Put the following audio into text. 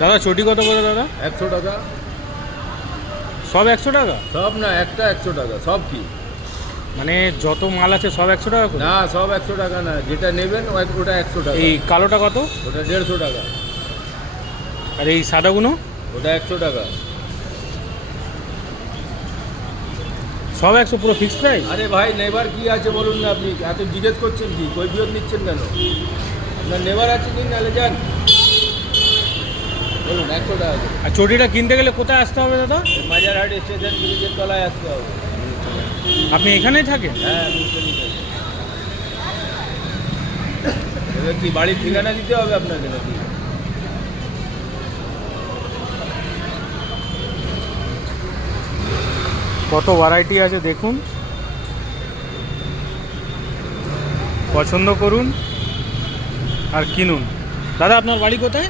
দাদা চটি কত করে দাদা? 100 টাকা। সব 100 টাকা? সব না, একটা 100 টাকা। সব কি মানে যত মাল আছে সব 100 টাকা করে? না, সব 100 টাকা না, যেটা নেবেন ওটা 100 টাকা। এই কালোটা কত? ওটা 150 টাকা। আর এই সাদাগুলো? ওটা 100 টাকা। সব 100 পুরো ফিক্সড প্রাইস? আরে ভাই, নেবার কি আছে বলুন না, আপনি এত জিজ্ঞেস করছেন কি? কৈফিয়ত নিচ্ছেন কেন? আপনার নেবার আছে নিন, নাহলে যান। বলুন 100 টাকা করে। আর চটিটা কিনতে গেলে কোথায় আসতে হবে দাদা? মাজারহাট স্টেশন ব্রিজের তলায় আসতে হবে। আপনি এখানেই থাকেন? হ্যাঁ, আমি এখানেই থাকি। এবার কি বাড়ির ঠিকানা দিতে হবে আপনাকে নাকি? কত ভ্যারাইটি আছে দেখুন, পছন্দ করুন আর কিনুন। দাদা আপনার বাড়ি কোথায়?